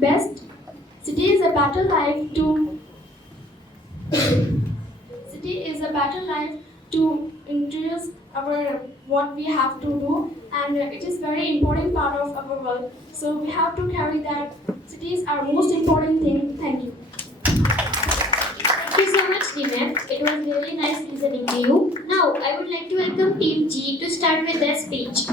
Best, city is a better life to city is a better life to introduce our what we have to do, and it is very important part of our work. So we have to carry that. Cities are most important thing. Thank you. Thank you so much, Dimep. It was really nice listening to you. Now, I would like to welcome Team G to start with their speech.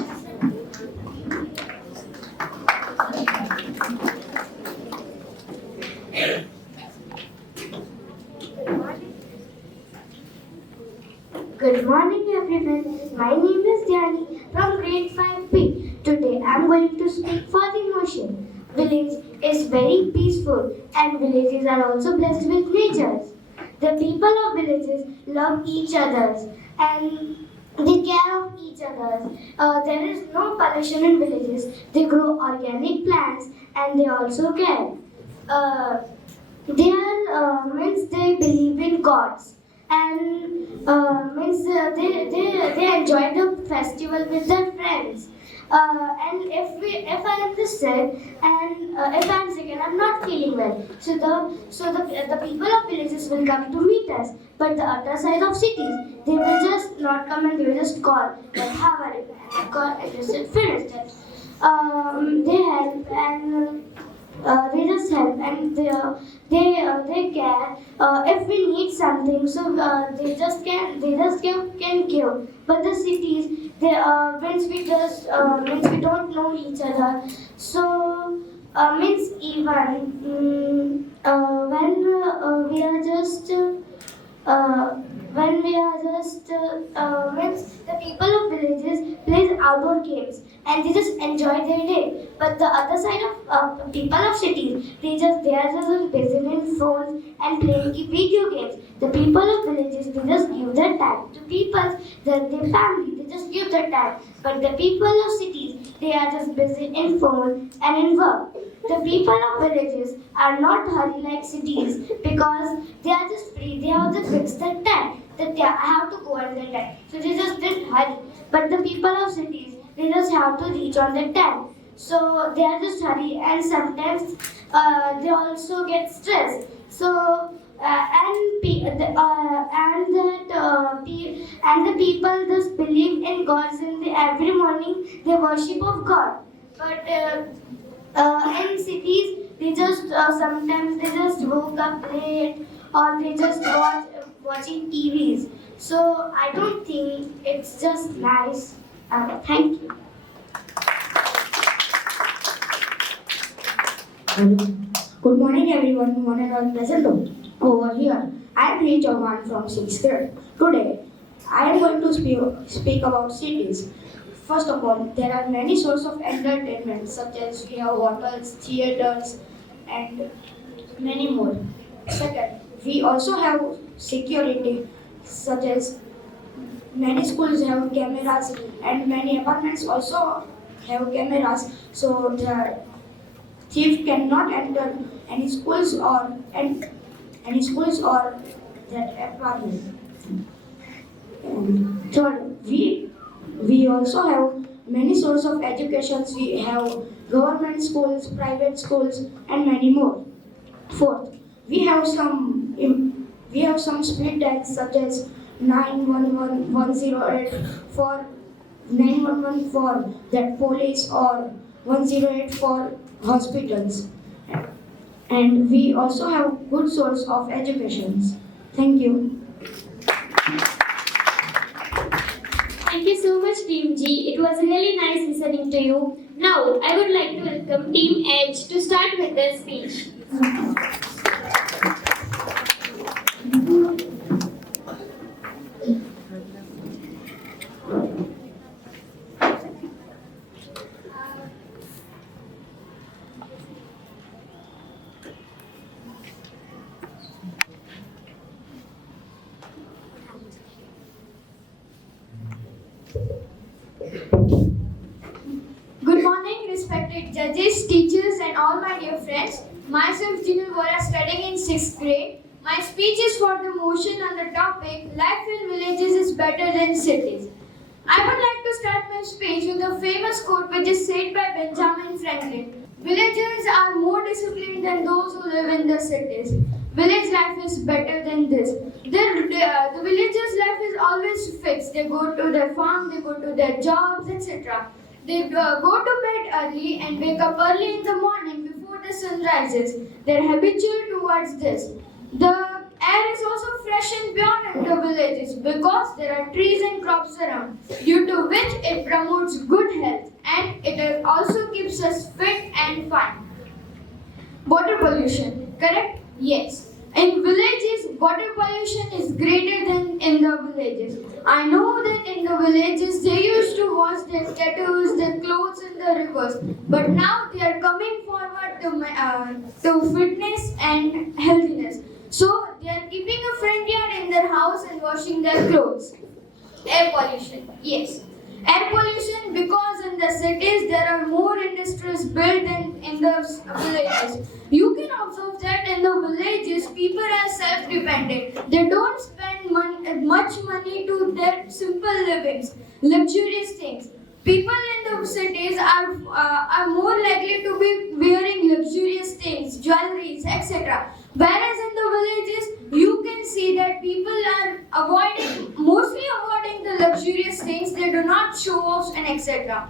Good morning everyone. My name is Dhyani from grade 5B. Today I am going to speak for the motion. Village is very peaceful and villages are also blessed with nature. The people of villages love each other and they care of each other. There is no pollution in villages. They grow organic plants and they also care. Uh, they are means they believe in gods and they enjoy the festival with their friends. And if I am just sick and if I am sick and I'm not feeling well, so the people of villages will come to meet us. But the other side of cities, they will just not come and they will just call that how are you? And call and just finish it. They help and they just help and they care. If we need something, so they just can give. But the cities, they means we don't know each other. So means even when we are just means the people of villages plays outdoor games and they just enjoy their day. But the other side of people of cities, they are just busy in phones and playing video games. The people of villages, they just give their time to people, their family, they just give their time. But the people of cities, they are just busy in phone and in work. The people of villages are not hurry like cities because they are just free. They have just fixed the time that I have to go at the time. So they just didn't hurry. But the people of cities, they just have to reach on the time. So they are just hurry and sometimes they also get stressed. So and the people just believe in gods and every morning they worship of God. But in cities, they just sometimes they just woke up late or they just watching TVs. So I don't think it's just nice. Thank you. Good morning everyone, one and all present over here. I am Lee Chauhan from 6th grade. Today, I am going to speak about cities. First of all, there are many sources of entertainment such as we have hotels, theaters and many more. Second, we also have security such as many schools have cameras and many apartments also have cameras, so the thief cannot enter any schools or that apartment. And third, we also have many sources of educations. We have government schools, private schools, and many more. Fourth, we have some split dials such as 911 108 for 911 for that police or 108 for hospitals. And we also have good source of educations. Thank you. Thank you so much, Team G. It was really nice listening to you. Now, I would like to welcome Team H to start with their speech. Good morning, respected judges, teachers, and all my dear friends. Myself, Jinul Vora, studying in 6th grade. My speech is for the motion on the topic Life in Villages is Better Than Cities. I would like to start my speech with a famous quote which is said by Benjamin Franklin. Villagers are more disciplined than those who live in the cities. Village life is better than this. The villagers' life is always fixed. They go to their farm, they go to their jobs, etc. They go to bed early and wake up early in the morning before the sun rises. They're habitual towards this. The air is also fresh and pure in the villages because there are trees and crops around, due to which it promotes good health and it also keeps us fit and fun. Water pollution, correct? Yes. In villages, water pollution is greater than in the villages. I know that in the villages they used to wash their tattoos, their clothes in the rivers, but now they are coming forward to fitness and healthiness. So they are keeping a front yard in their house and washing their clothes. Air pollution, yes. Air pollution because in the cities there are more industries built than in the villages. You can observe that in the villages people are self-dependent. They don't spend much money to their simple livings, luxurious things. People in the cities are more likely to be wearing luxurious things, jewelries, etc. Whereas in the villages, you can see that people are mostly avoiding the luxurious things. They do not show off and etc.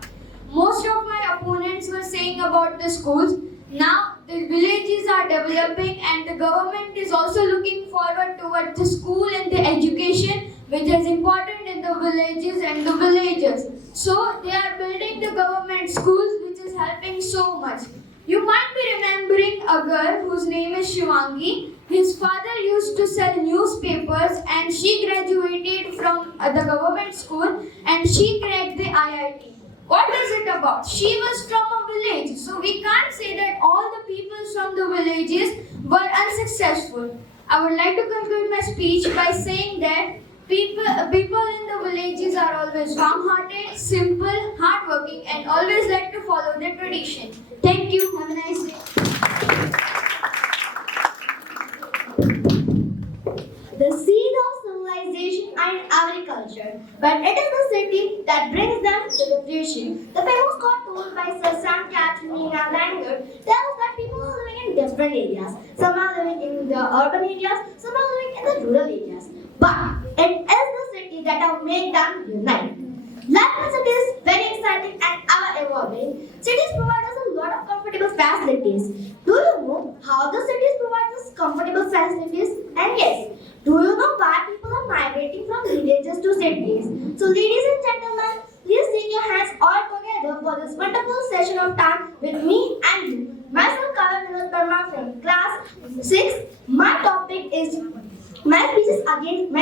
Most of my opponents were saying about the schools. Now the villages are developing and the government is also looking forward towards the school and the education which is important in the villages and the villagers. So they are building the government schools which is helping so much. You might be remembering a girl whose name is Shivangi. His father used to sell newspapers and she graduated from the government school and she cracked the IIT. What is it about? She was from a village, so we can't say that all the people from the villages were unsuccessful. I would like to conclude my speech by saying that people in the villages are always warm-hearted, simple, hardworking, and always like to follow their tradition. Thank you. Have a nice day. The seed of civilization and agriculture, but it is the city that brings them to the fruition. The famous quote told by Sir Sam Katrina Langer tells that people are living in different areas. Some are living in the urban areas, some are living in the rural areas. But it is the city that have made them unite. Life in cities is very exciting and ever evolving. Cities provide us a lot of comfortable facilities. Do you know how the cities provide us comfortable facilities? And yes, do you know why people are migrating from villages to cities? So ladies and gentlemen, please take your hands all together for this wonderful session of time with me and you. Myself Kavya Vinod Parma from class 6. My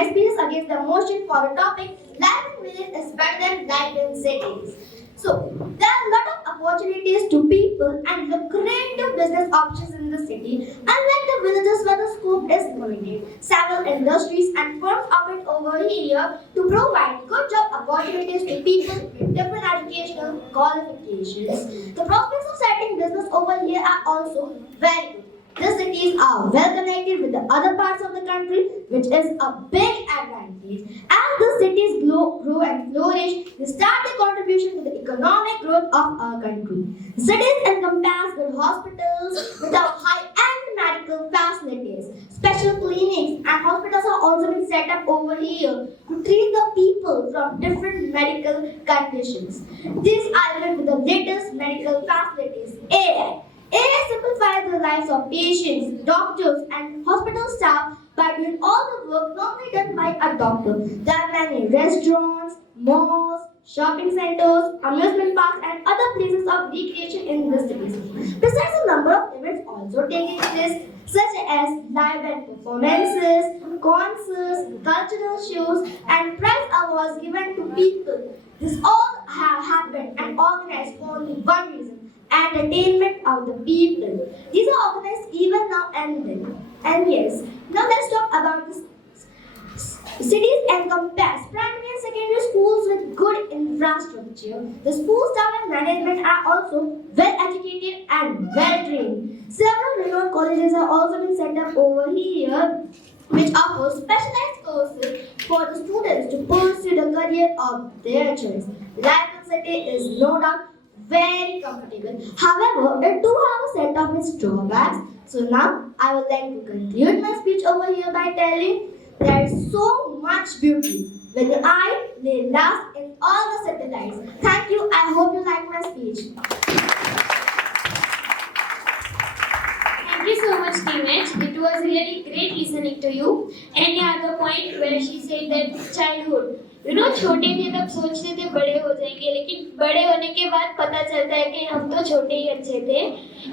speech is against the motion for the topic life in village is better than life in cities. So there are a lot of opportunities to people and lucrative business options in the city. Unlike the villages where the scope is limited, several industries and firms operate over here to provide good job opportunities to people with different educational qualifications. The prospects of starting business over here are also very good. The cities are well connected with the other parts of the country, which is a big advantage. As the cities grow and flourish, they start their contribution to the economic growth of our country. Cities encompass good hospitals with our high-end medical facilities. Special clinics and hospitals are also been set up over here to treat the people from different medical conditions. These are equipped with the latest medical facilities. AI simplifies the lives of patients, doctors, and hospital staff by doing all the work normally done by a doctor. There are many restaurants, malls, shopping centers, amusement parks, and other places of recreation in the cities. Besides, a number of events also taking place, such as live band performances, concerts, cultural shows, and prize awards given to people. This all have happened and organized for only one reason: entertainment of the people. These are organized even now and then. And yes, now let's talk about the cities encompass primary and secondary schools with good infrastructure. The school staff and management are also well educated and well trained. Several renowned colleges have also been set up over here, which offer specialized courses for the students to pursue the career of their choice. Life in city is no doubt very comfortable. However, it do have a set of its drawbacks. So now I would like to conclude my speech over here by telling there is so much beauty when the eye lay last in all the satellites. Thank you. I hope you like my speech. Thank you so much, Team H. It was really great listening to you. Any other point where she said that childhood? You know, छोटे थे तब सोचते थे बड़े हो जाएंगे, लेकिन बड़े होने के बाद पता चलता है कि हम तो छोटे ही अच्छे थे.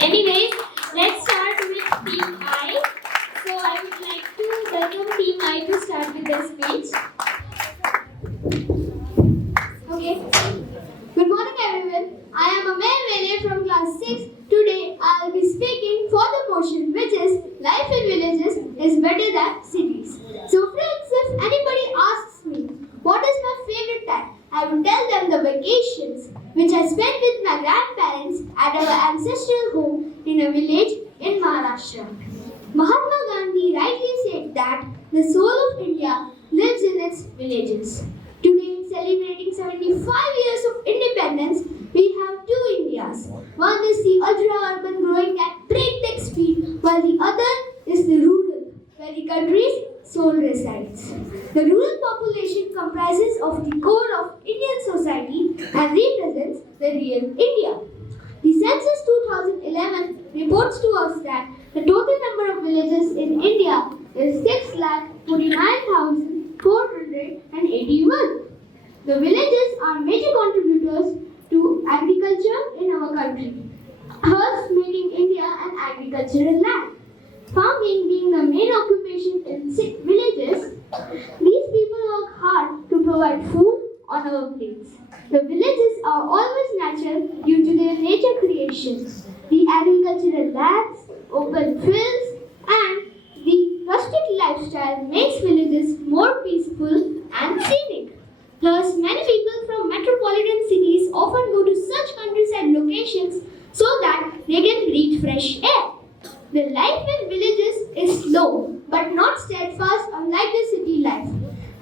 Anyways, let's start with Team I. So I would like to welcome Team I to start with their speech. Okay. Good morning, everyone. I am Amer Vele from class 6. Today, I will be speaking for the motion, which is life in villages is better than cities. So, friends, if anybody asks me what is my favorite time, I will tell them the vacations, which I spent with my grandparents at our ancestral home in a village in Maharashtra. Mahatma Gandhi rightly said that the soul of India lives in its villages. Today, celebrating 75 years of independence, we have two Indias. One is the ultra-urban growing at breakneck speed, while the other is the rural, where the country's soul resides. The rural population comprises of the core of Indian society and represents the real India. The Census 2011 reports to us that the total number of villages in India is 6,49,481. The villages are major contributors to agriculture in our country, thus making India an agricultural land. Farming being the main occupation in villages, these people work hard to provide food on our plates. The villages are always natural due to their nature creations. The agricultural lands, open fields, and the rustic lifestyle makes villages more peaceful and scenic. Thus, many people from metropolitan cities often go to such countryside locations so that they can breathe fresh air. The life in villages is slow but not steadfast unlike the city life.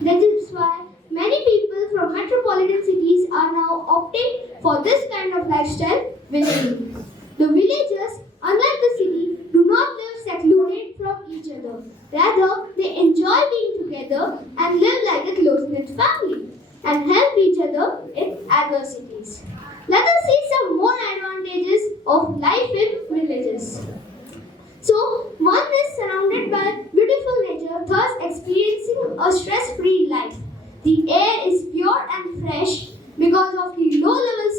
That is why many people from metropolitan cities are now opting for this kind of lifestyle willingly. The villagers, unlike the city, do not live secluded from each other. Rather, they enjoy being together and live like a close-knit family and help each other in adversities. Let us see some more advantages of life in villages. So, one is surrounded by beautiful nature, thus experiencing a stress-free life. The air is pure and fresh because of the low levels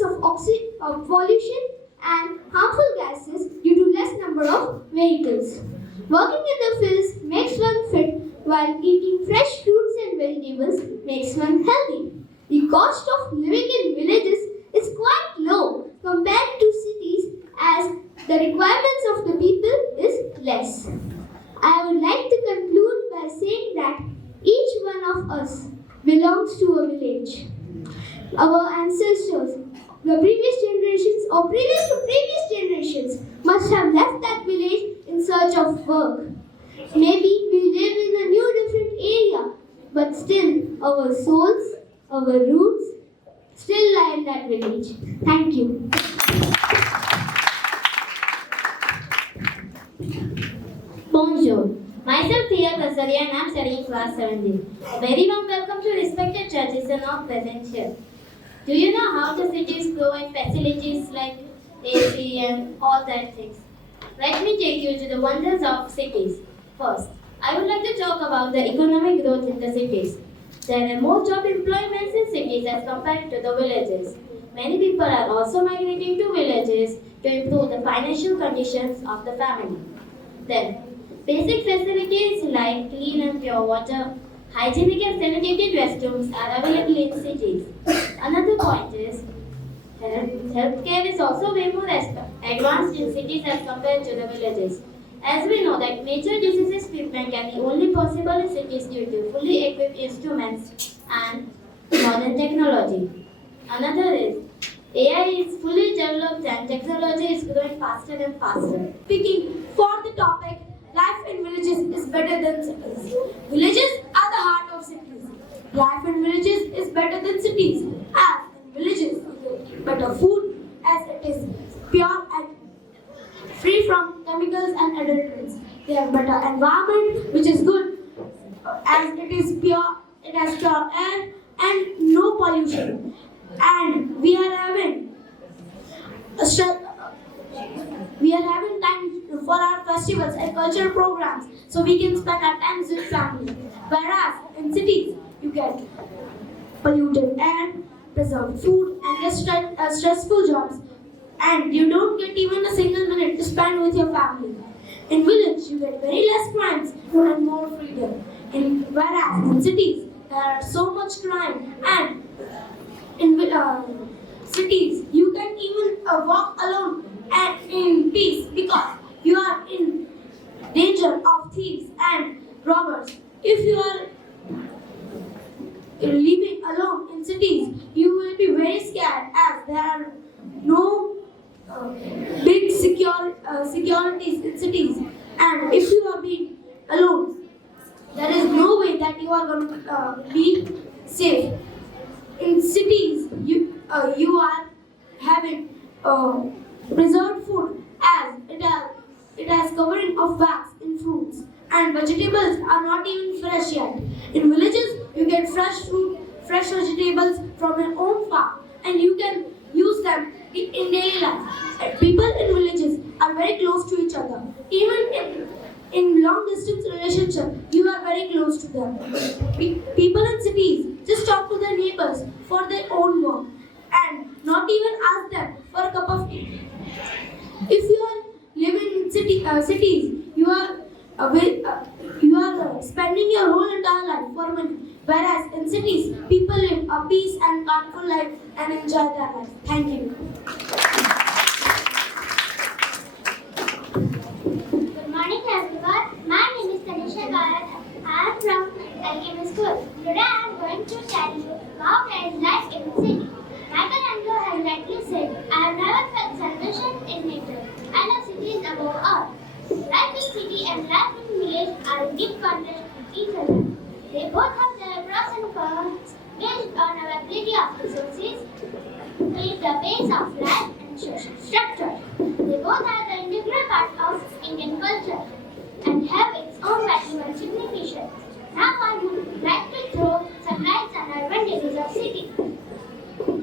of pollution and harmful gases due to less number of vehicles. Working in the fields makes one fit, while eating fresh fruits and vegetables makes one healthy. The cost of living in villages is quite low compared to cities, as the requirements of the people is less. I would like to conclude by saying that each one of us belongs to a village. Our ancestors, the previous generations or previous to previous generations must have left that village in search of work. Maybe we live in a new different area, but still our souls, our roots still lie in that village. Thank you. Bonjour. Myself Priya Kasaria and I am studying class 7D. Very warm welcome to respected judges and all present here. Do you know how the cities grow in facilities like AC and all that things? Let me take you to the wonders of cities. First, I would like to talk about the economic growth in the cities. There are more job employments in cities as compared to the villages. Many people are also migrating to villages to improve the financial conditions of the family. Then, basic facilities like clean and pure water, hygienic and sanitary restrooms are available in cities. Another point is, healthcare is also way more advanced in cities as compared to the villages. As we know that major diseases treatment can be only possible in cities due to fully equipped instruments and modern technology. Another is, AI is fully developed and technology is growing faster and faster. Speaking for the topic, life in villages is better than cities. Villages are the heart of cities. Life in villages is better than cities, as in villages you get better food, as and better environment, which is good as it is pure, it has pure air and no pollution. And we are having time for our festivals and cultural programs, so we can spend our time with family. Whereas in cities, you get polluted air, preserved food, and stressful jobs, and you don't get even a single minute to spend with your family. In village, you get very less crimes and more freedom. Whereas in cities, there are so much crime, and in cities, you can even walk alone and in peace because you are in danger of thieves and robbers. If you are living alone in cities, you will be very scared as there are no big securities in cities. And if you are being alone, there is no way that you are going to be safe. In cities, you are having preserved food as it has covering of wax in fruits, and vegetables are not even fresh yet. In villages, you get fresh fruit, fresh vegetables from your own farm, and you can use them in daily life. People in villages are very close to each other. Even in long distance relationship, you are very close to them. People in cities just talk to their neighbors for their own work and not even ask them for a cup of tea. If you are living in cities, you are spending your whole entire life for money. Whereas in cities, people live a peace and calmful life and enjoy their life. Thank you. Good morning everyone. My name is Tanisha Garat. I am from Alchemy School. Today I am going to tell you how there is life in the city. Michelangelo has rightly said, I have never felt salvation in nature. I love cities above all. Life in city and life in village are in deep contrast to each other. They both have their pros and cons based on availability of resources, the pace of life and social structure. They both are the integral part of Indian culture and have its own value and significance. Now I would like to throw some light on advantages of cities.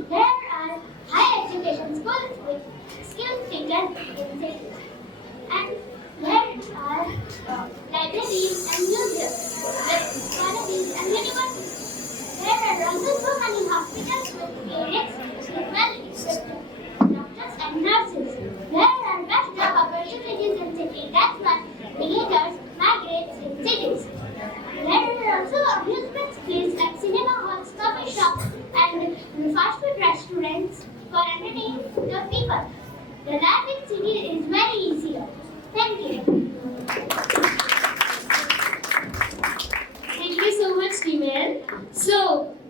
There are high education schools with skills taken in cities, and there are libraries and museums with colleges and universities. There are also so many hospitals with clinics with well-equipped doctors and nurses. There are best job opportunities in cities. That's why villagers migrate in cities. There are also amusement places like cinema halls, coffee shops, and fast food restaurants for entertaining the people. The life in city is very easier. Thank you. Thank you so much, Timel. So,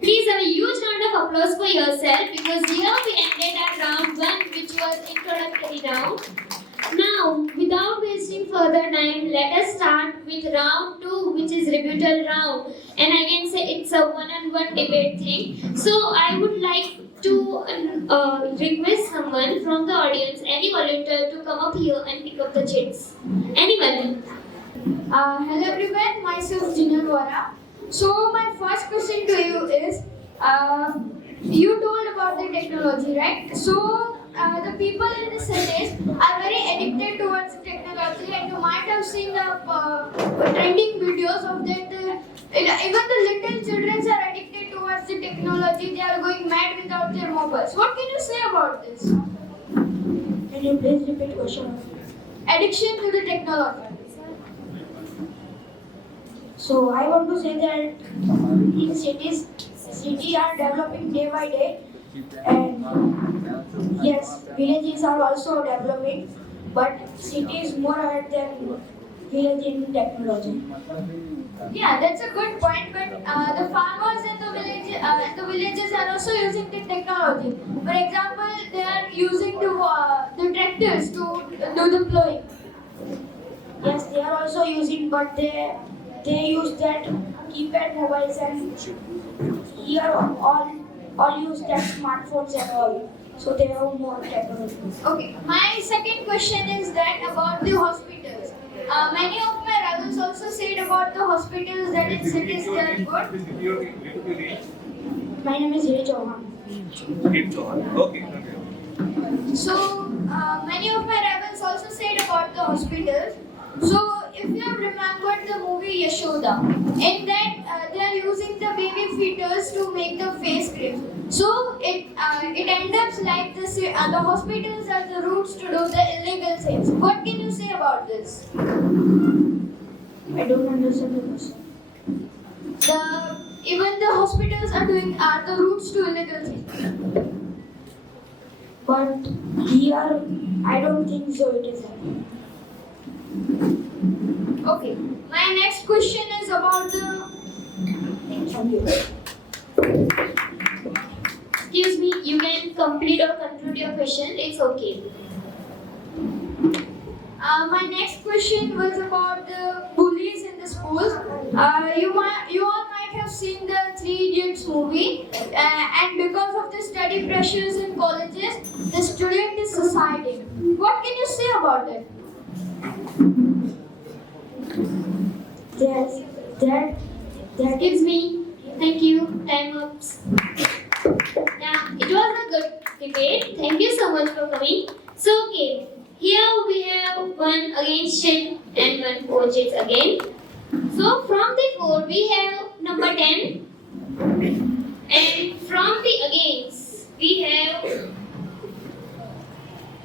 please have a huge round of applause for yourself because here we ended at round 1, which was introductory round. Now, without wasting further time, let us start with round 2, which is rebuttal round. And I can say it's a one-on-one debate thing. So, I would like to request someone from the audience, any volunteer, to come up here and pick up the chits. Anyone? Hello everyone, myself Jinal Vora. So my first question to you is, you told about the technology, right? So the people in the cities are very addicted towards technology, and you might have seen the trending videos of that. Even the little children are addicted towards the technology. They are going mad without their mobiles. What can you say about this? Can you please repeat the question? Addiction to the technology. So I want to say that in cities are developing day by day, and yes, villages are also developing, but city is more ahead than village in technology. Yeah, that's a good point. But the farmers and the villages are also using the technology. For example, they are using the tractors to do the plowing. Yes, they are also using, but they use that keypad mobiles, and here all use that smartphones and all. So they have more technology. Okay, my second question is that about the hospitals. Many of my rebels also said about the hospitals that in cities they are good? My name is Hiri Chauhan. Okay. So, many of my rebels also said about the hospitals. So, if you have remembered the movie Yashoda, in that they are using the baby fetus to make the face cream. So, it ends up like this, the hospitals are the roots to do the illegal things. What can you say about this? I don't understand the question. Even the hospitals are the roots to illegal things. But here, I don't think so it is happening. Okay. My next question is about the. Thank you. Excuse me, you can complete or conclude your question. It's okay. My next question was about the bullies in the schools. You all might have seen the Three Idiots movie, and because of the study pressures in colleges, the student is suiciding. What can you say about it? Yes, that Excuse me. Thank you. Time up. Yeah, it was a good debate. Thank you so much for coming. So, okay, here we have one against shit and one for chits again. So, from the 4, we have number 10. And from the against, we have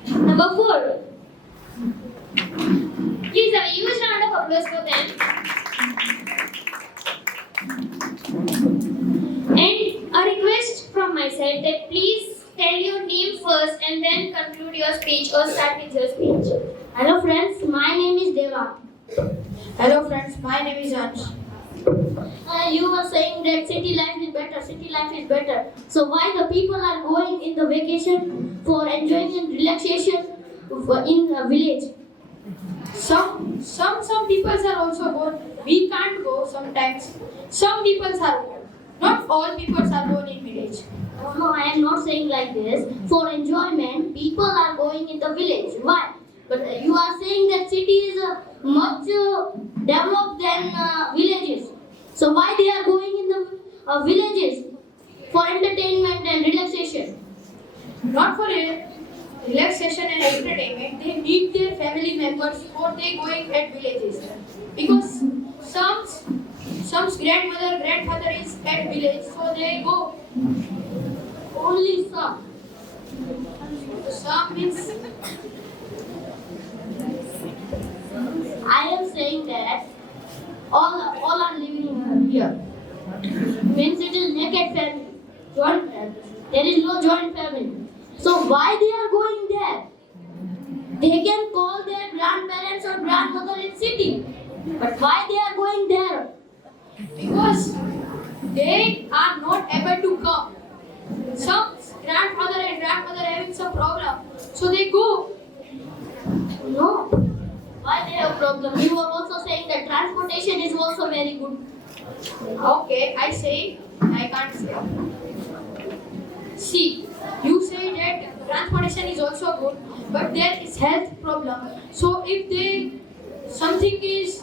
number 4. Please have a huge round of applause for them. And a request from my side that please tell your name first and then conclude your speech or start with your speech. Hello friends, my name is Deva. Hello friends, my name is Ansh. You were saying that city life is better, city life is better. So why the people are going in the vacation for enjoying and relaxation in a village? Some people are also good. We can't go sometimes. Some people are good. Not all people are born in village. No, I am not saying like this. For enjoyment, people are going in the village. Why? But you are saying that city is much developed than villages. So why they are going in the villages for entertainment and relaxation? Not for relaxation and entertainment. They meet their family members before they going at villages. Because some grandfather is at village, so they go. Only some. Some means I am saying that all are living here. Means it is naked family. Joint family. There is no joint family. So why they are going there? They can call their grandparents or grandmother in city. But why they are going there? because they are not able to come. Some grandfather and grandmother having some problem, so they go. No. Why they have problem? You are also saying that transportation is also very good. Okay, I can't say. See, you say that transportation is also good, but there is health problem. So if they something is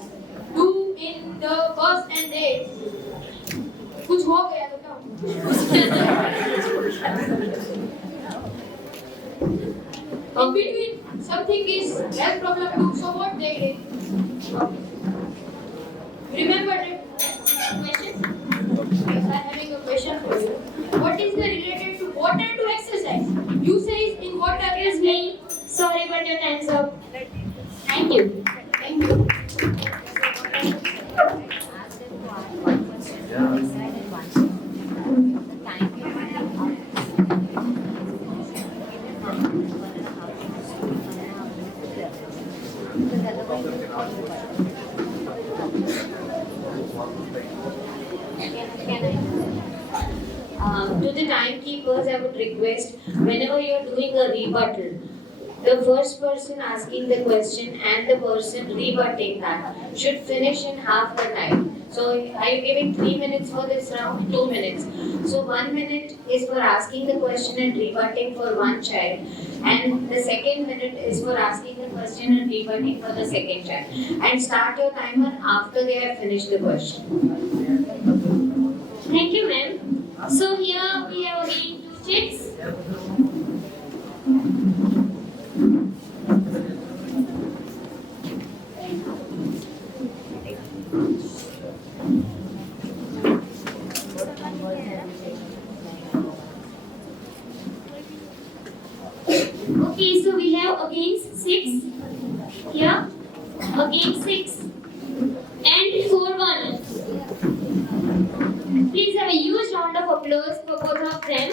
do in the bus and they कुछ हो गया तो क्या? In between something is health problem too. So what they did? Remember that question? Yes, I am having a question for you. What is the related to water to exercise? You say in water is Excuse me. Sorry, but your time's up. Thank you. Thank you. To the timekeepers, I would request whenever you are doing a rebuttal, the first person asking the question and the person rebutting that should finish in half the time. So are you giving 3 minutes for this round? 2 minutes. So 1 minute is for asking the question and rebutting for one child, and the second minute is for asking the question and rebutting for the second child. And start your timer after they have finished the question. Thank you, ma'am. So here we have again two chicks. Okay, so we have against 6 here, against 6 and 4-1. Please have a huge round of applause for both of them.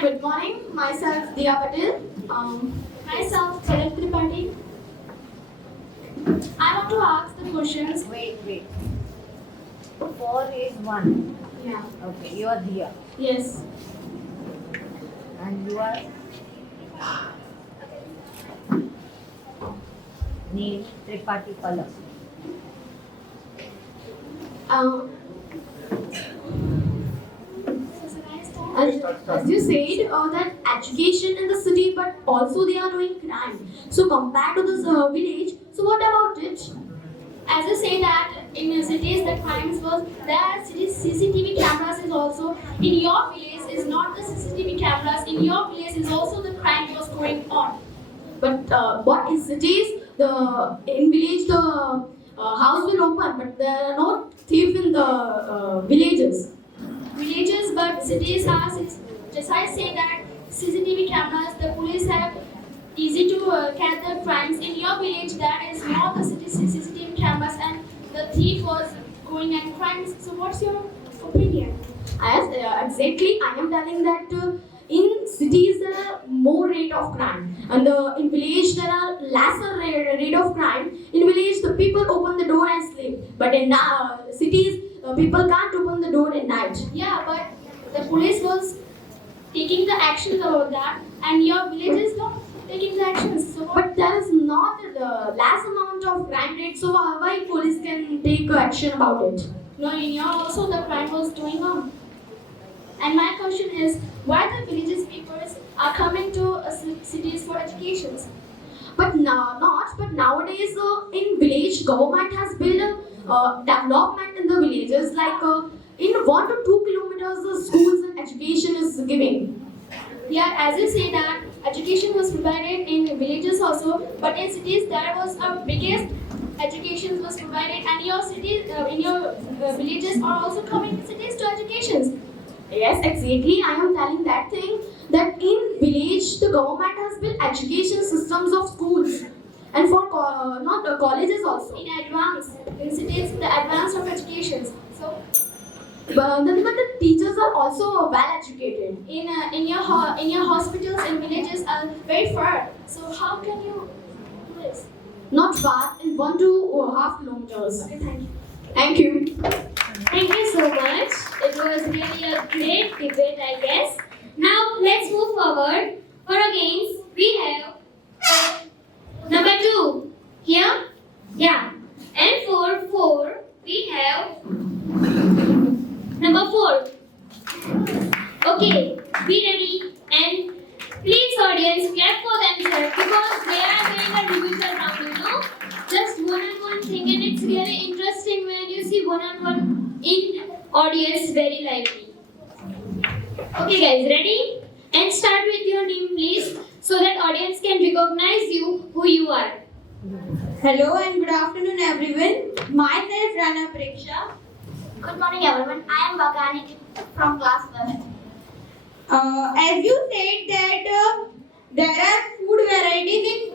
Good morning, myself Diya Patel. Myself Charit Tripathi. I want to ask the questions. Wait. 4 is 1. Yeah. Okay, you are Diya. Yes. And you are? Name Tripathi Palak. As you said, that education in the city, but also they are doing crime. So compared to this village, so what about it? As you say that in cities the crimes was there, cities CCTV cameras is also in your village is not the CCTV cameras in your village is also the crime was going on. But in cities in village the house will open, but there are no thief in the villages. But cities are, just I say that CCTV cameras, the police have easy to catch the crimes. In your village, that is not the city CCTV cameras, and the thief was going and crimes. So, what's your opinion? Yes, exactly. I am telling that in cities there are more rate of crime, and in village there are lesser rate of crime. In village, the people open the door and sleep, but in cities, people can't open the door at night. Yeah, but the police was taking the actions about that, and your village is not taking the actions. So, but there is not the less amount of crime rate, so why police can take action about it? No, in your also the crime was going on. And my question is, why the villages people are coming to cities for educations? But nowadays in village government has built a development in the villages like in 1 to 2 kilometers the schools and education is giving. Yeah, as you say that education was provided in villages also, but in cities there was a biggest education was provided, and your cities in your villages are also coming in cities to educations. Yes, exactly. I am telling that thing that in village the government has built education systems of schools and for not colleges also. In advance, in cities the advance of education. So, but the teachers are also well educated. In your hospitals in villages are very far. So how can you do this? Not far, in 1 to half kilometers. Okay, thank you. Thank you. Thank you so much. It was really a great debate, I guess. Now let's move forward. For against, we have number 2 here. Yeah. And for 4, we have number 4. Okay, be ready and please audience clap for themselves because they are doing a revision round, you know. Just one-on-one thing, and it's really interesting when you see one-on-one in audience very lively. Okay guys, ready? And start with your name please so that audience can recognize you who you are. Hello and good afternoon everyone. Myself Rana Preksha. Good morning, everyone. I am Bagani from class 12. As you said that there are food varieties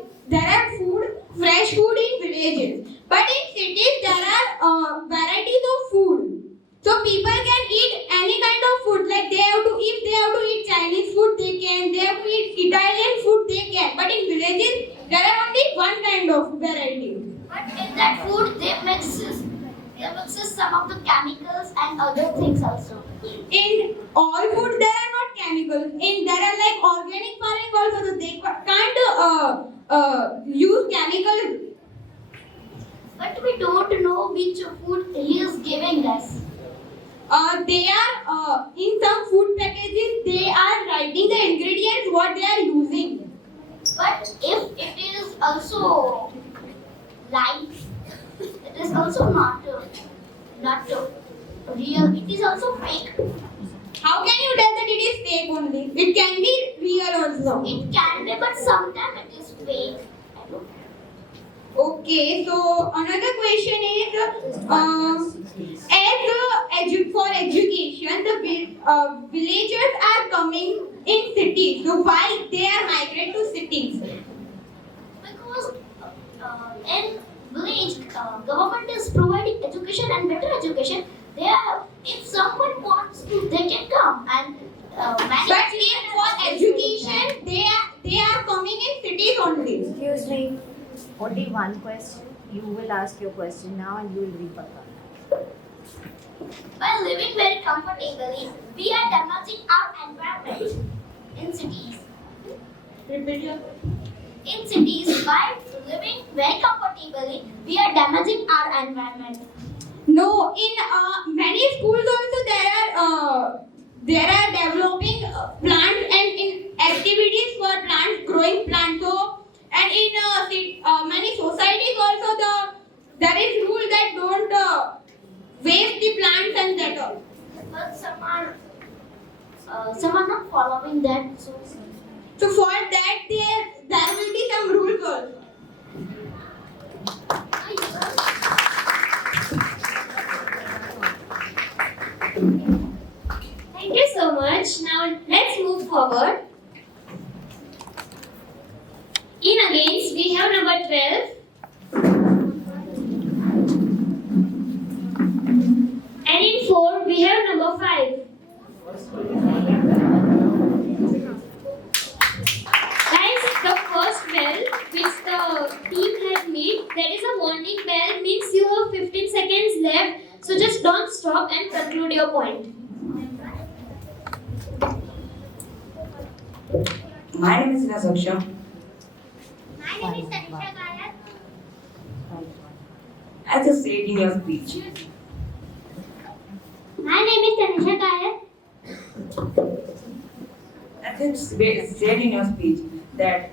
fresh food in villages, but in cities there are varieties of food. So people can eat any kind of food. Like if they have to eat Chinese food, they can. They have to eat Italian food, they can. But in villages there are only one kind of variety. But in that food, they mixes some of the chemicals and other things also. In all food there are not chemicals. In there are like organic farming also, so they can't use chemicals. But we don't know which food he is giving us. They are in some food packages. They are writing the ingredients what they are using. But if it is also light, it is also not real. It is also fake. How can you tell that it is fake only? It can be real also. It can be, but sometimes it is fake. I don't know. Okay, so another question is, for education, the villagers are coming in cities. So why they are migrate to cities? Because in village, government is providing education and better education. They are, if someone wants to, they can come and many But if for education, they are coming in cities only. Excuse me. Only one question. You will ask your question now and you will rebut on that. by living very comfortably, we are damaging our environment in cities. Repeat your. In cities, by living very comfortably, we are damaging our environment. No, in many schools also there are developing plants and in activities for plants, growing plants. So and in many societies also there is rule that don't waste the plants and that all. But some are not following that. So for that there will be some rules also. Thank you so much. Now let's move forward. In against, we have number 12. And in 4, we have number 5. Guys, the first bell which the team had made, that is a warning bell, means you have 15 seconds left. So just don't stop and conclude your point. My name is Nasaksha. My name is Tanisha Gayat. As you said in your speech, My name is Tanisha Gayat. as you said in your speech that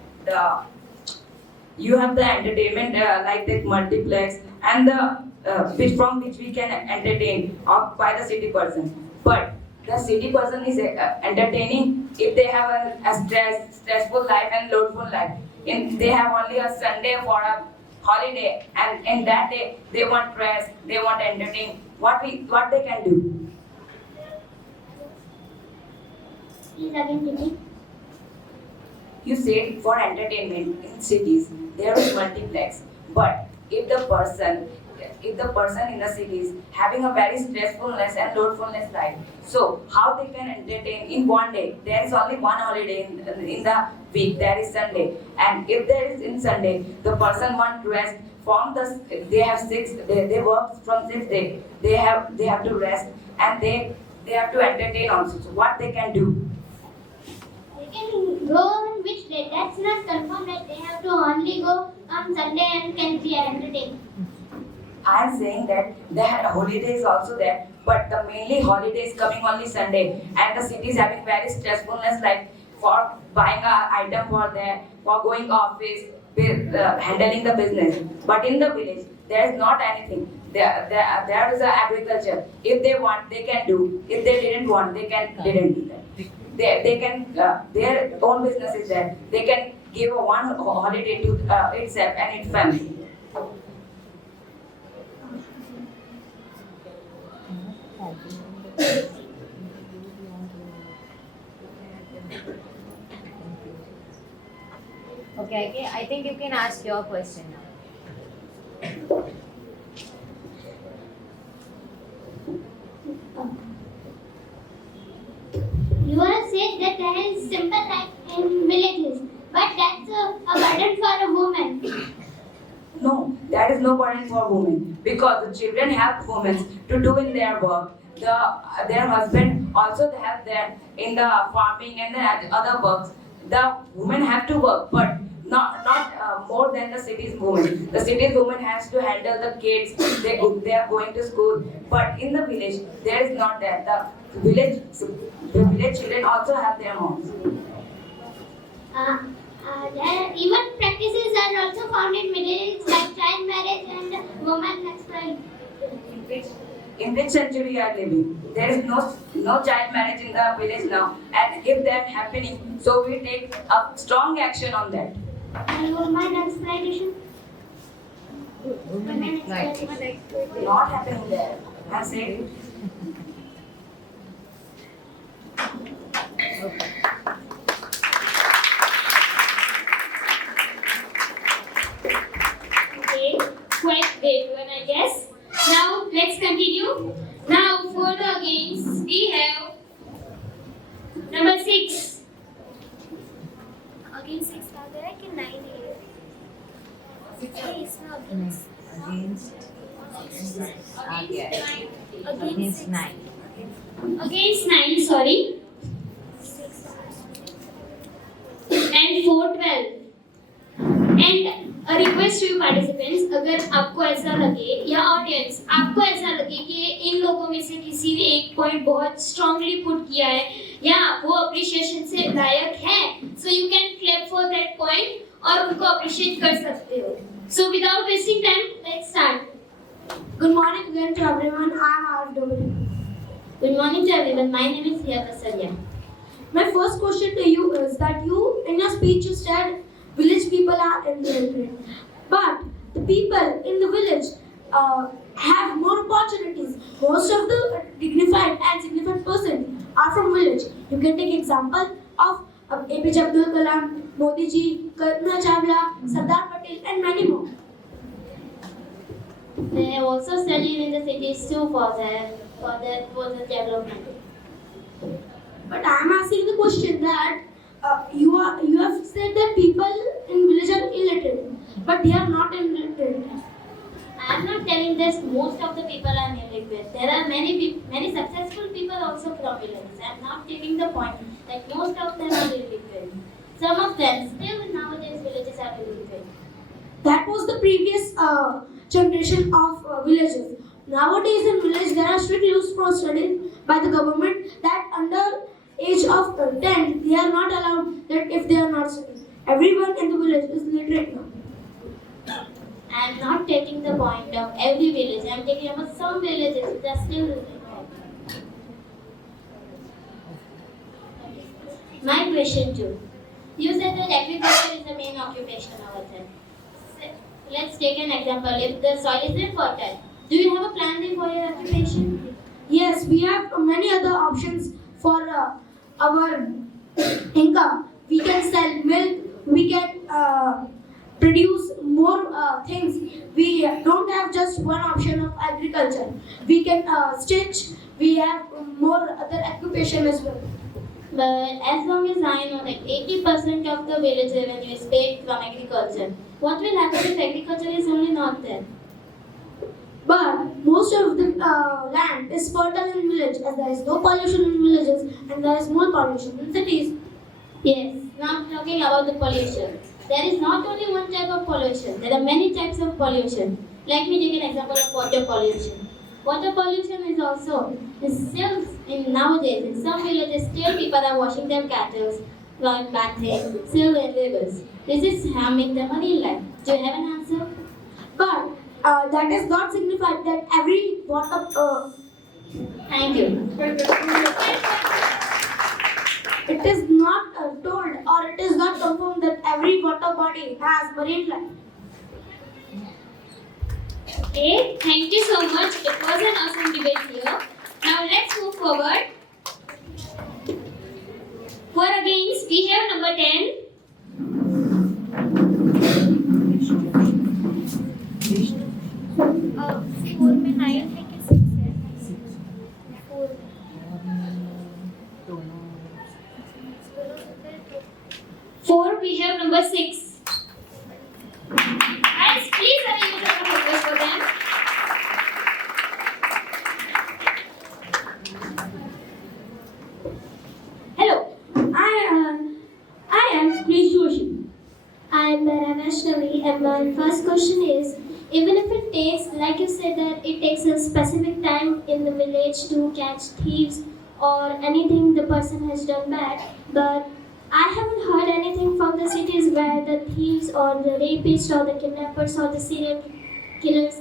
you have the entertainment like that multiplex and the from which we can entertain by the city person. But the city person is entertaining if they have a stressful life and loadful life. They have only a Sunday for a holiday, and in that day they want rest, they want entertain. What they can do? Please again repeat. You said for entertainment in cities there is multiplex, but if the person in the cities having a very stressfulness and loadfulness life, so how they can entertain in one day? There is only one holiday in the week, that is Sunday, and if there is in Sunday the person want rest from they have they work from 6 days, they have to rest and they have to entertain also. So what they can do? They can go on which day? That's not confirmed that they have to only go on Sunday and can be entertained. I am saying that the holidays also there, but the mainly holidays coming only Sunday, and the city is having very stressfulness like for buying a item for going office, handling the business. But in the village, there is not anything. There is a agriculture. If they want, they can do. If they didn't want, they didn't do that. They can their own business is there. They can give a one holiday to itself and its family. Okay, I think you can ask your question now. You have said that there is simple life in villages, but that's a burden for a woman. No, that is no burden for women because the children help women to do in their work. their husband also they have their in the farming and the other works. The women have to work, but not more than the city's women. The city's woman has to handle the kids. They are going to school, but in the village there is not that. The village children also have their moms. Even practices are also found in villages like child marriage and woman exploitation. In which century you are living? There is no child marriage in the village now, and if that happening, so we take a strong action on that. And woman exploitation. Not happening there. I said. Okay, quite great one, I guess. Now let's continue. Now for the games we have number 6. Again 6 are there कि 9 है? Against 9. Against 9, sorry. And 4 12. And a request to you participants, अगर आपको ऐसा लगे या audience आपको ऐसा लगे कि इन लोगों में से किसी ने एक पॉइंट बहुत स्ट्रांगली पुट किया है या वो अप्रिशिएशन से लायक है, so you can clap for that point और उनको अप्रिशिएट कर सकते हो. So without wasting time let's start. Good morning again to everyone. I am Arif. Good morning to everyone. My name is Hiya Kasaria. My first question to you is that you, in your speech, you said village people are illiterate, but the people in the village have more opportunities. Most of the dignified and significant persons are from village. You can take example of APJ Abdul Kalam, Modi ji, Kalpana Chawla, Sardar Patel, and many more. They have also studied in the cities too for their development. But I am asking the question that you have said that people in village are illiterate, but they are not illiterate. I am not telling this most of the people are illiterate. There are many successful people also from villages. I am not taking the point that most of them are illiterate. Some of them still nowadays villages are illiterate. That was the previous generation of villages. Nowadays in village there are strict rules for studies by the government that under age of 10 they are not allowed that if they are not studying. Everyone in the village is literate now. I am not taking the point of every village. I am taking about some villages that are still illiterate. My question too. You said that agriculture is the main occupation over there. Let's take an example. If the soil is infertile, do you have a plan B for your occupation? Yes, we have many other options for our income. We can sell milk, we can produce more things. We don't have just one option of agriculture. We can stitch, we have more other occupation as well. But as long as I know that 80% of the village revenue is paid from agriculture, what will happen if agriculture is only not there? But most of the land is fertile in village as there is no pollution in villages and there is more pollution in cities. Yes, not talking about the pollution. There is not only one type of pollution, there are many types of pollution. Let me take an example of water pollution. Water pollution is also still in nowadays in some villages still people are washing their cattle while bathing still in rivers. This is harming the marine life. Do you have an answer? But that is not signified that every water. Thank you. It is not told or it is not confirmed that every water body has marine life. Okay, thank you so much. It was an awesome debate here. Now let's move forward. For against, we have number 10. Four में 9 है कि 6 है? 4 4, we have number 6. Guys, please have a huge round of applause for them. like you said that it takes a specific time in the village to catch thieves or anything the person has done bad, but I haven't heard anything from the cities where the thieves or the rapists or the kidnappers or the serial killers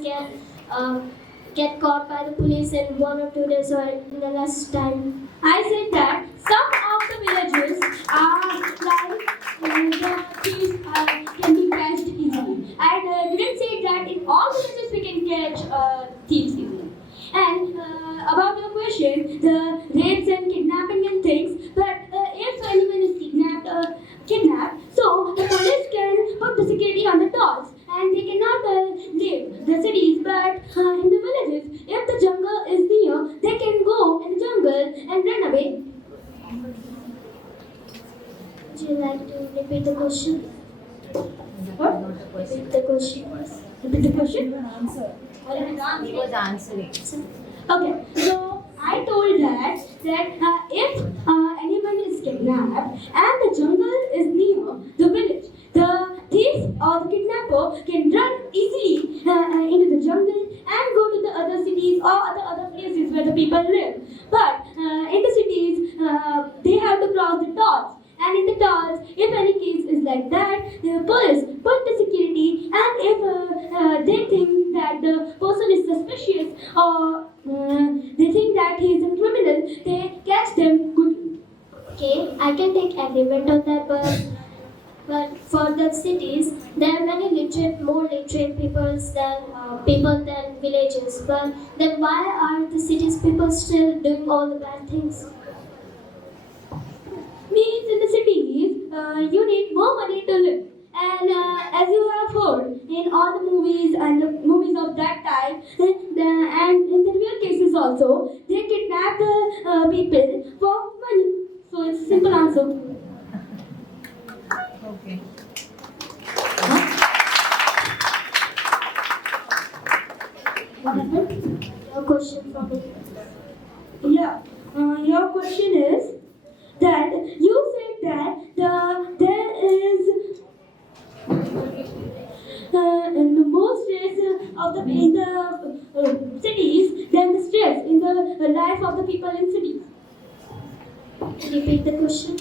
get caught by the police in 1 or 2 days or in the less time. I said that some of the villages are like the thieves can be catched easily. I didn't say that in all villages we can catch thieves easily. And about your question, the rapes and kidnapping and things, but if anyone is kidnapped, so the police can put the security on the doors and they cannot leave the cities, but in the villages, if the jungle is near, they can go in the jungle and run away. Would you like to repeat the question? What? Repeat the question. Repeat the question? He was answering. Okay, so I told that if anyone is kidnapped and the jungle is near the village, the thief or the kidnapper can run easily into the jungle and go to the other cities or the other places where the people live. But in the cities, they have to cross the tolls. And in the tolls, if any case is like that, the police put the security, and if they think that the person is suspicious or they think that he is a criminal, they catch them quickly. Okay, I can take agreement on that, but for the cities, there are many more literate people than villages. But then why are the cities people still doing all the bad things? Means in the cities, you need more money to live. And as you have heard in all the movies and the movies of that time, and in the real cases also, they kidnap the people for money. So it's a simple answer. Okay. What happened? Your question from me. Yeah, your question is that you said that there is in the most stress in the cities than the stress in the life of the people in cities. Repeat the question.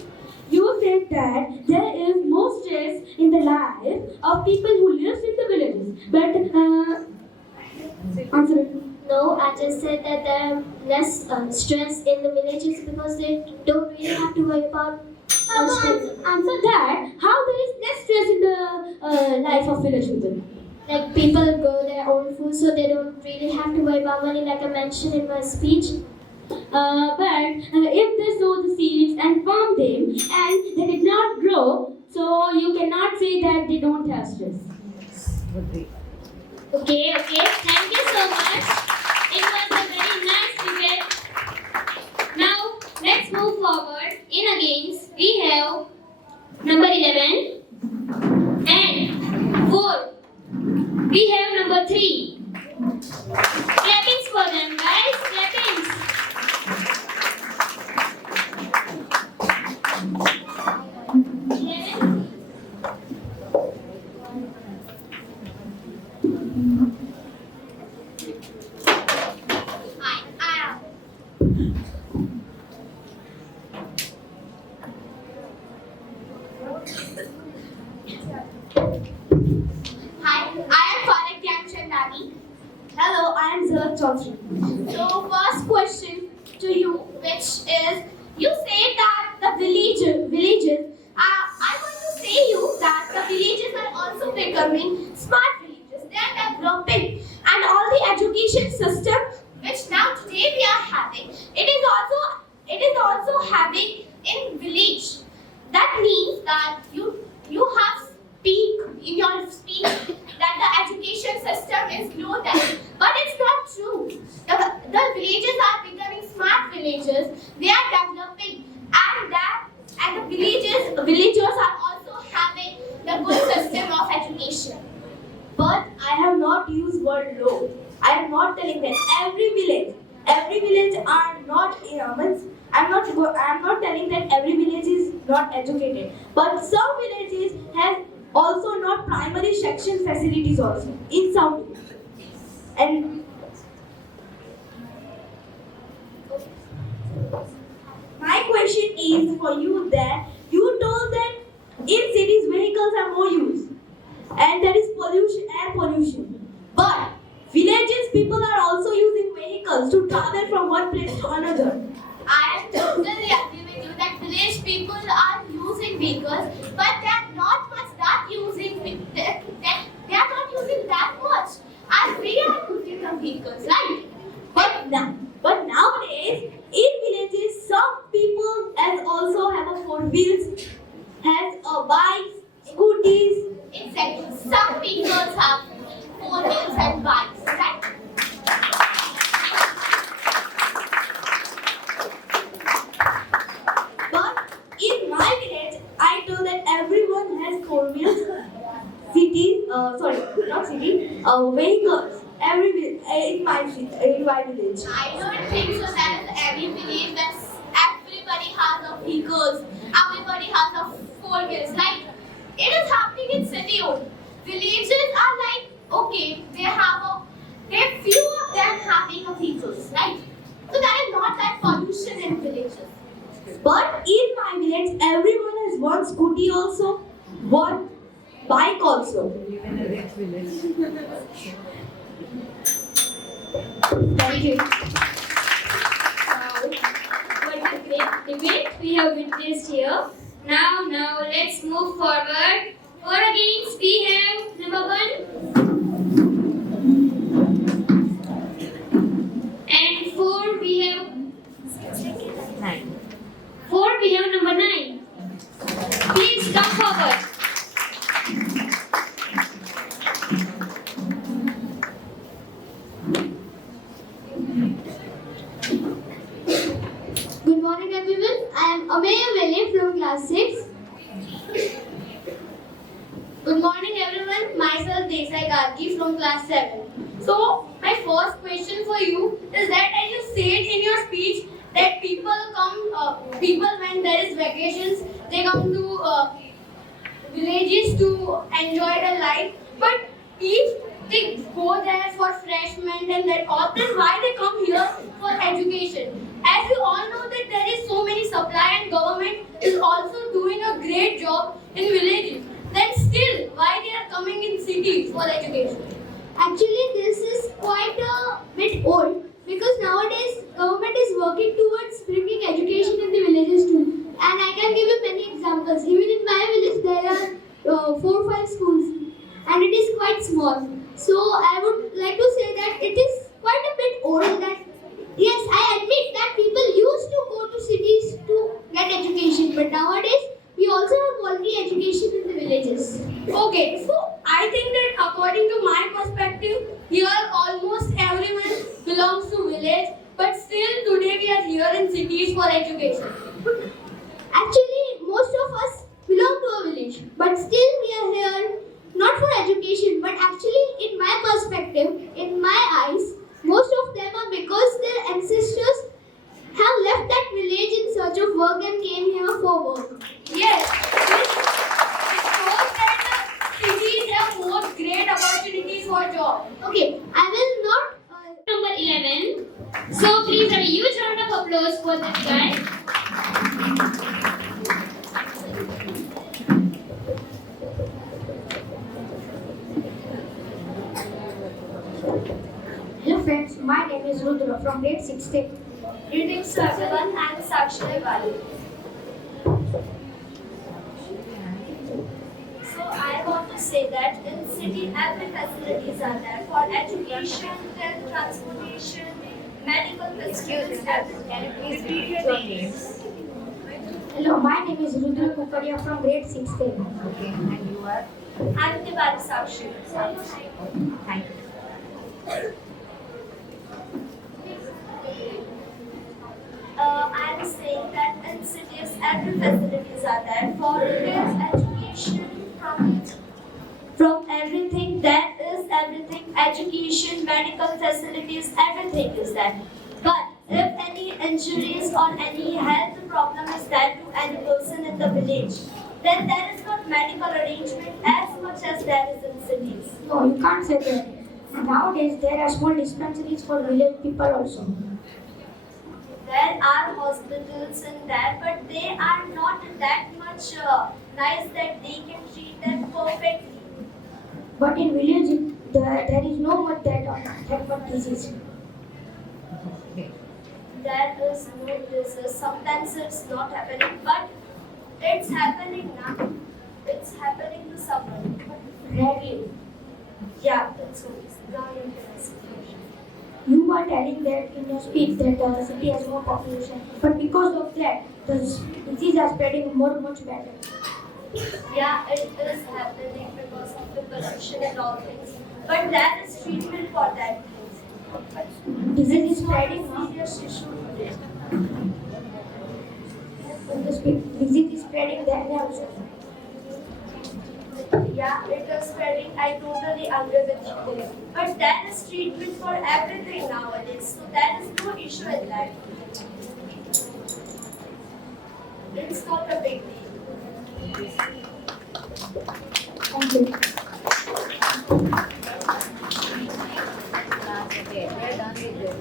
You said that there is more stress in the life of people who lives in the villages, but answer it. No, I just said that there are less stress in the villages because they don't really have to worry about Answer that. How there is less stress in the life of village people? like people grow their own food so they don't really have to worry about money like I mentioned in my speech. But if they sow the seeds and farm them and they did not grow, so you cannot say that they don't have stress. Okay, thank you so much. It was a very nice debate. Now, let's move forward. In a games, we have number 11 and 4. We have number 3. Clappings for them, guys. Clappings. Hello, I am Zalak Chaudhary. So, first question to you, which is, you say that the villages, I want to say you that the villages are also becoming smart villages. They are developing, and all the education system, which now today we are having, it is also having in village. That means that you have speak in your speech that the education system is low there, but it's not true. The villages are becoming smart villages. They are developing, and the villagers are also having the good system of education. But I have not used word low. I am not telling that every village are not I'm not telling that every village is not educated. But some villages have also not primary section facilities also in some. And my question is for you that you told that in cities vehicles are more used and there is pollution, air pollution. But villages people are also using vehicles to travel from one place to another. I am totally agree with you that village people are using vehicles, but they are not much that using they are not using that much as we are using the vehicles, right? But nowadays in villages some people as also have a four wheels, has a bikes, scooters. Exactly. Some people have four wheels and bikes, right? But in my village, I told that everyone has four wheels, not city, vehicles. In my village. I don't think so that is every village that everybody has a vehicles, everybody has a four wheels. Like it is happening in city only. Villages are like okay, they few of them having a vehicles, right? So there is not that pollution in villages. But in my village, everyone has one scooty also, one bike also. Thank you. What a great debate we have witnessed here. Now let's move forward. For against we have number 1 and 4 we have 9. 4 we have number 9. Please come forward. Good morning, everyone. I am Ameya Vele from class 6. Good morning, everyone. Myself Desai Gargi from class 7. So, my first question for you is that as you said in your speech that people when there is vacations, they come to villages to enjoy their life. But if they go there for refreshment and that all, then why they come here for education? As you all know that there is so many supply and government is also doing a great job in villages. Then still, why they are coming in cities for education? Actually, this is quite a bit old because nowadays government is working towards bringing education in the villages too. And I can give you many examples. Even in my village, there are 4 or 5 schools, and it is quite small. So I would like to say that it is quite a bit old. That yes, I admit that people used to go to cities to get education, but nowadays we also have quality education in the villages. Okay, so I think that according to my perspective, here almost everyone belongs to village, but still today we are here in cities for education. Actually, most of us belong to a village, but still we are here not for education, but actually, in my perspective, in my eyes, most of them are because their ancestors have left that village in search of work and came here for work. Yes, it shows that the cities have more great opportunities for job. Okay, I will not. Number 11. So please have a huge round of applause for this guy. Hello friends, my name is Rudra from grade 16. Greetings to everyone. I am Sakshi Bali. So I want to say that in city every facilities are there for education, health, transportation, medical facilities, everything. Hello, my name is Rudra Kukaria from grade 16. Okay, and you are? I am Diwali Sakshi. Thank you. I am saying that in cities every facilities are there for health, education, from everything that is everything, education, medical facilities, everything is there. But if any injuries or any health problem is there to any person in the village, then there is not medical arrangement as much as there is in cities. No, you can't say that. Nowadays, there are small dispensaries for village people also. There are hospitals in there, but they are not that much nice that they can treat them perfectly. But in village, there is no much that much disease. There is no disease. Sometimes it's not happening, but it's happening now. It's happening to someone. Rarely. Yeah, that's all. Now you can ask. You are telling that in your speech that the city has more population, but because of that, the disease are spreading much better. Yeah, it is happening because of the pollution and all things. But there is treatment for that things. Disease is It's not a spreading now. serious issue today. Disease is spreading that way also. Yeah, it is spreading. I totally agree with you there. But there is treatment for everything nowadays. So there is no issue in that. It's not a big deal. Thank you. Okay, we're done with this.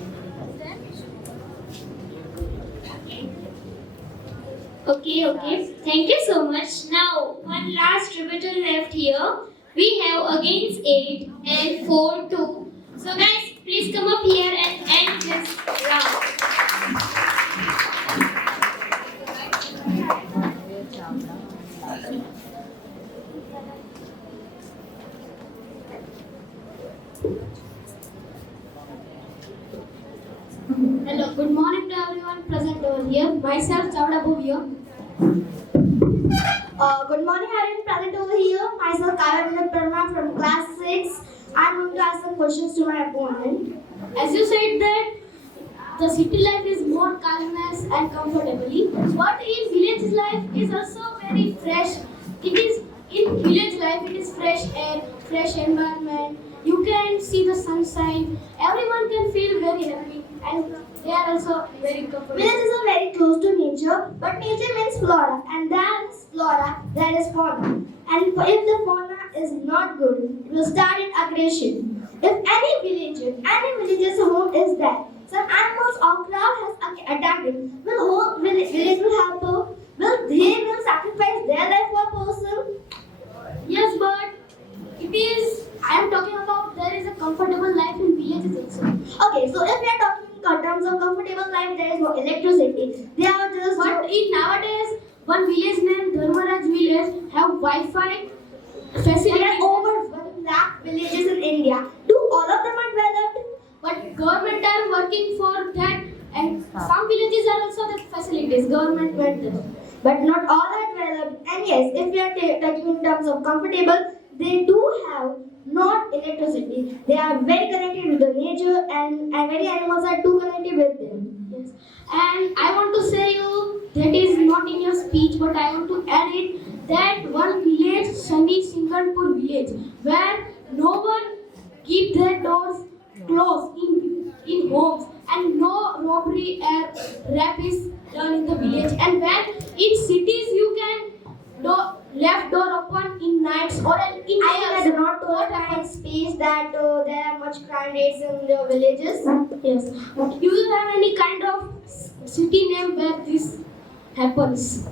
Okay. Thank you so much. Now, one last rebuttal left here. We have against 8 and 4 2. So guys, please come up here and end this round. Hello, good morning to everyone present over here. Myself, Chavda Bhuvia. Good morning, everyone present over here. Myself, Kavya Vinod Parmar from class 6. I'm going to ask some questions to my opponent. As you said that the city life is more calmness and comfortably, but in village life is also very fresh. It is in village life it is fresh air, fresh environment. You can see the sunshine. Everyone can feel very happy and they are also very comfortable. Villages are very close to nature, but nature means flora, and there is flora, there is fauna. And if the fauna is not good, it will start in aggression. If any village's home is there, some animals or crowd has attacked it, will whole village will help her? Will sacrifice their life for a person? Yes, but I am talking about there is a comfortable life in villages also. Okay, so if we are talking in terms of comfortable life, there is no electricity. They are just But in nowadays, one village named Dharmaraj village have Wi-Fi there facility. are over 1 lakh villages in India. Do all of them are developed? But government are working for that, and some villages are also the facilities. Government went there. But not all are developed. And yes, if we are talking in terms of comfortable, they do have not electricity. They are very connected with the nature, and many animals are too connected with them. Yes. And I want to say you that is not in your speech, but I want to add it that one village, Shani Singarpur village, where no one keep their doors closed in homes and no robbery or rape is done in the village. And when in cities you can left door open in nights or in days. I do not told my speech that there are much crime rates in the villages. Yes. Do you have any kind of city name where this happens?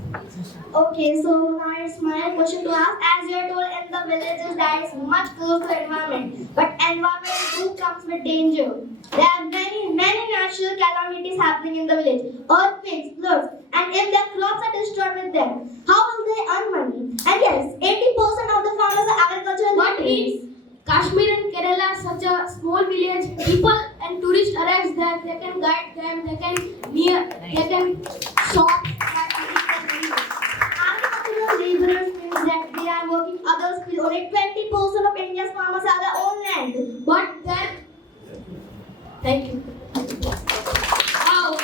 Okay, so now it's my question to ask. As you are told in the villages, that is much close to environment. But environment too comes with danger. There are many natural calamities happening in the village. Earthquakes, floods, and if their crops are destroyed with them, how will they earn money? And yes, 80% of the farmers are agricultural But laborers. in Kashmir and Kerala, such a small village, people and tourists arrive there. They can guide them. They can shop. Agricultural laborers means that they are working others' field. Only 20% of India's farmers have their own land. But then, thank you. Wow,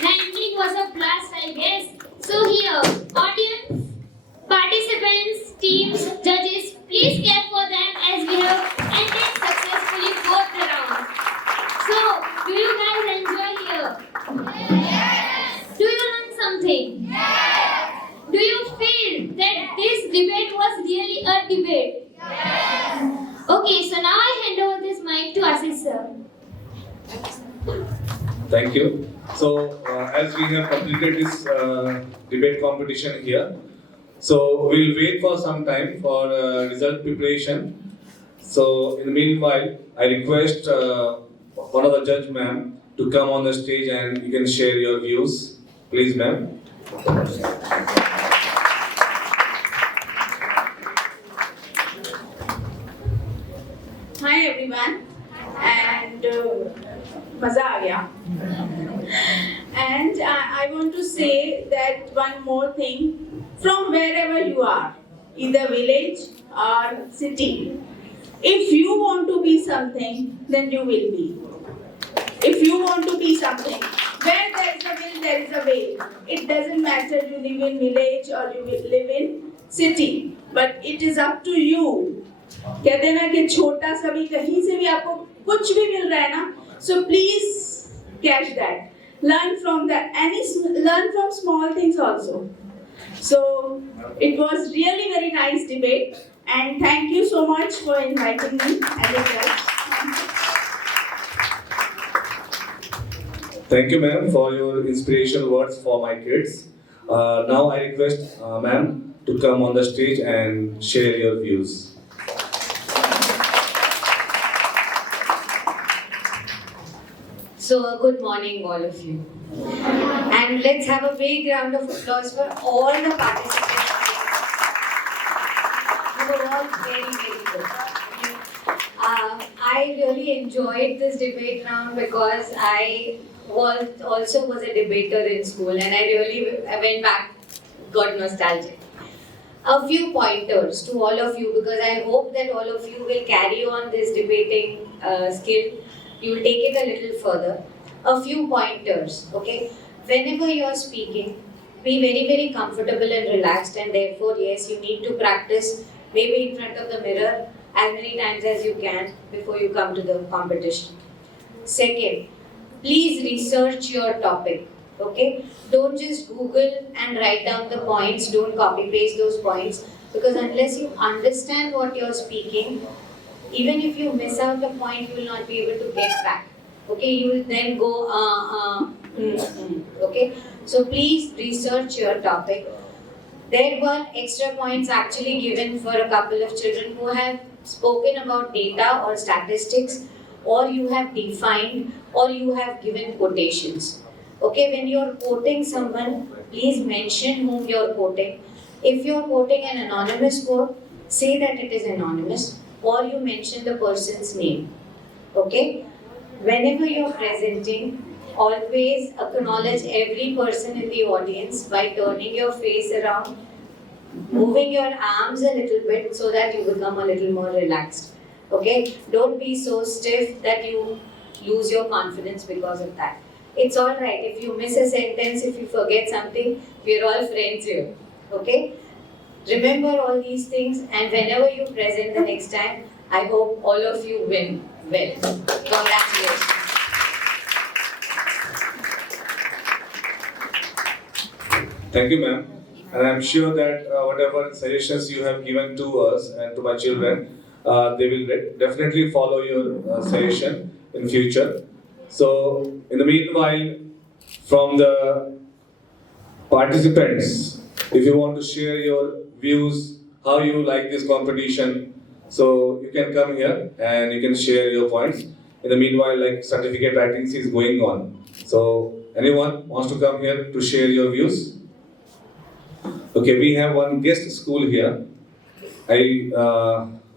the ending was a blast, I guess. So here, audience, participants, teams, judges, please clap for them as we have ended successfully both the rounds. So, do you guys enjoy here? Yes. Do you learn something? Yes. Do you feel that this debate was really a debate? Yes. Okay, so now I hand over this mic to Thank you. So, as we have completed this debate competition here, so we'll wait for some time for result preparation. So, in the meanwhile, I request one of the judge, ma'am, to come on the stage and you can share your views. Please, ma'am. Hi everyone, and मजा आ गया. And I want to say that one more thing, from wherever you are, either village or city, if you want to be something, then you will be. If you want to be something, where there is a will, there is a way. It doesn't matter you live in village or you live in city, but it is up to you. कहते हैं ना कि छोटा सा भी कहीं से भी आपको कुछ भी मिल रहा है ना, so please catch that. Learn from small things also. So it was really very nice debate, and thank you so much for inviting me as a judge. Thank you, ma'am, for your inspirational words for my kids. Now I request ma'am to come on the stage and share your views. So, good morning, all of you. And let's have a big round of applause for all the participants. You were all very, very good. I really enjoyed this debate round because I was a debater in school, and I went back, got nostalgic. A few pointers to all of you, because I hope that all of you will carry on this debating skill. You will take it a little further. A few pointers, okay? Whenever you are speaking, be very, very comfortable and relaxed, and therefore, yes, you need to practice maybe in front of the mirror as many times as you can before you come to the competition. Second, please research your topic, okay? Don't just Google and write down the points, don't copy paste those points, because unless you understand what you're speaking, even if you miss out a point, you will not be able to get back. Okay, you will then go, okay? So please research your topic. There were extra points actually given for a couple of children who have spoken about data or statistics, or you have defined, or you have given quotations. Okay, when you're quoting someone, please mention whom you're quoting. If you're quoting an anonymous quote, say that it is anonymous, or you mention the person's name. Okay? Whenever you're presenting, always acknowledge every person in the audience by turning your face around, moving your arms a little bit so that you become a little more relaxed. Okay? Don't be so stiff that you lose your confidence because of that. It's alright if you miss a sentence, if you forget something, we're all friends here. Okay? Remember all these things, and whenever you present the next time, I hope all of you win well. Congratulations. Thank you, ma'am. And I'm sure that whatever suggestions you have given to us and to my children, they will definitely follow your suggestion in future. So, in the meanwhile, from the participants, if you want to share your views, how you like this competition, so you can come here and you can share your points. In the meanwhile, like certificate writing is going on. So anyone wants to come here to share your views? Okay, we have one guest school here. I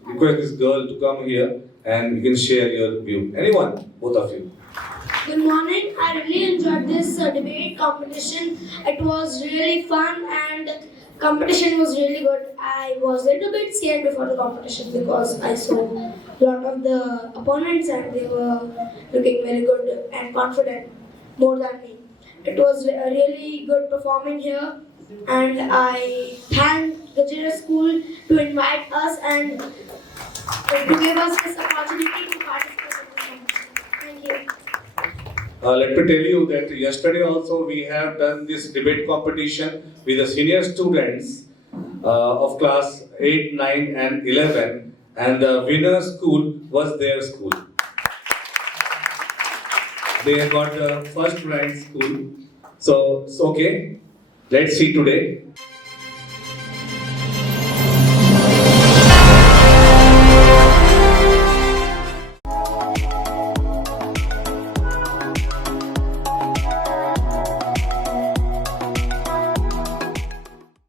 request this girl to come here and you can share your view. Anyone? Both of you. Good morning. I really enjoyed this debate competition. It was really fun and competition was really good. I was a little bit scared before the competition because I saw a lot of the opponents and they were looking very good and confident more than me. It was a really good performing here, and I thank the Interschool to invite us and to give us this opportunity to participate in this competition. Thank you. Let me tell you that yesterday also we have done this debate competition with the senior students of class 8, 9 and 11, and the winner school was their school. They have got the first prize school. So it's okay. Let's see today.